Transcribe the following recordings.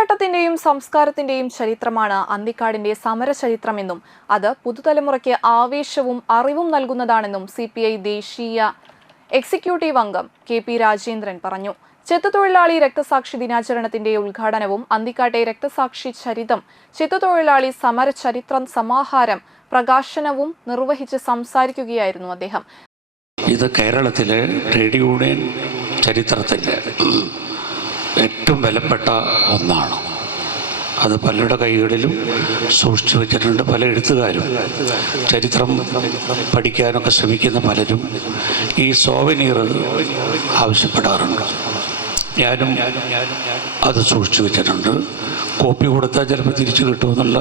പോരാട്ടത്തിന്റെയും സംസ്കാരത്തിന്റെയും ചരിത്രമാണ് അന്തിക്കാടിന്റെ സമരചരിത്രമെന്നും അത് പുതുതലമുറയ്ക്ക് ആവേശവും അറിവും നൽകുന്നതാണെന്നും സി പി ഐ ദേശീയ എക്സിക്യൂട്ടീവ് അംഗം കെ പി രാജേന്ദ്രൻ പറഞ്ഞു. ചെത്തുതൊഴിലാളി രക്തസാക്ഷി ദിനാചരണത്തിന്റെ ഉദ്ഘാടനവും അന്തിക്കാട്ടെ രക്തസാക്ഷി ചരിതം ചെത്തുതൊഴിലാളി സമരചരിത്രം സമാഹാരം പ്രകാശനവും നിർവഹിച്ച് സംസാരിക്കുകയായിരുന്നു അദ്ദേഹം. ഇത് കേരളത്തിലെ ട്രേഡ് യൂണിയൻ ചരിത്രത്തിന്റെ ഏറ്റവും വിലപ്പെട്ട ഒന്നാണ്. അത് പലരുടെ കൈകളിലും സൂക്ഷിച്ചു വെച്ചിട്ടുണ്ട് പല എഴുത്തുകാരും. ചരിത്രം പഠിക്കാനൊക്കെ ശ്രമിക്കുന്ന പലരും ഈ സോവനീർ ആവശ്യപ്പെടാറുണ്ട്. ഞാനും അത് സൂക്ഷിച്ചു വെച്ചിട്ടുണ്ട്. കോപ്പി കൊടുത്താൽ ചിലപ്പോൾ തിരിച്ചു കിട്ടുമെന്നുള്ള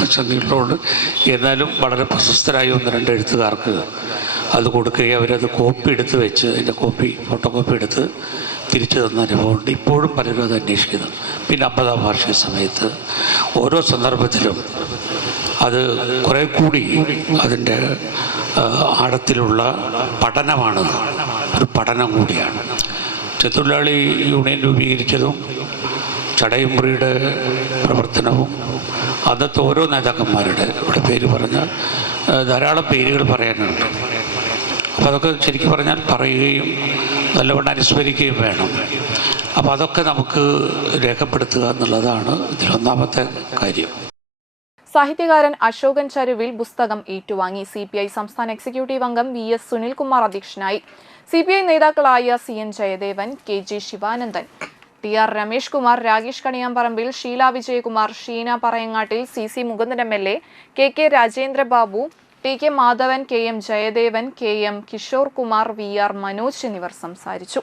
ആശങ്കയുള്ളതുകൊണ്ട് എന്നാലും വളരെ പ്രശസ്തരായ ഒന്ന് രണ്ട് എഴുത്തുകാർക്ക് അത് കൊടുക്കുകയും അവരത് കോപ്പി എടുത്ത് വെച്ച് അതിന്റെ കോപ്പി ഫോട്ടോ കോപ്പി എടുത്ത് തിരിച്ചു തന്ന അനുഭവമുണ്ട്. ഇപ്പോഴും പലരും അത് അന്വേഷിക്കുന്നു. പിന്നെ അമ്പതാം വാർഷിക സമയത്ത് ഓരോ സന്ദർഭത്തിലും അത് കുറേ കൂടി അതിന്റെ ആഴത്തിലുള്ള പഠനമാണ്. ഒരു പഠനം കൂടിയാണ്. ചെത്തൊഴിലാളി യൂണിയൻ രൂപീകരിച്ചതും ചടയമ്പുറിയുടെ പ്രവർത്തനവും അന്നത്തെ ഓരോ നേതാക്കന്മാരുടെ ഇവിടെ പേര് പറഞ്ഞ ധാരാളം പേരുകൾ പറയാനുണ്ട്. അപ്പോൾ അതൊക്കെ ശരിക്കും പറഞ്ഞാൽ പറയുകയും നല്ലവണ്ണം അനുസ്മരിക്കുകയും വേണം. അപ്പോൾ അതൊക്കെ നമുക്ക് രേഖപ്പെടുത്തുക എന്നുള്ളതാണ് ഇതിലൊന്നാമത്തെ കാര്യം. സാഹിത്യകാരൻ അശോകൻ ചരുവിൽ പുസ്തകം ഏറ്റുവാങ്ങി. സി സംസ്ഥാന എക്സിക്യൂട്ടീവ് അംഗം വി എസ് സുനിൽകുമാർ അധ്യക്ഷനായി. സി പി ഐ നേതാക്കളായ C N Jayadevan K G Sivanandan T R Ramesh Kumar Rakesh Kaniyamparambil Sheela Vijayakumar Sheena Parayangattil C C Mukundan M L A K K Rajendrababu T K Madhavan K M Jayadevan K M Kishore Kumar V R Manoj എന്നിവർ സംസാരിച്ചു.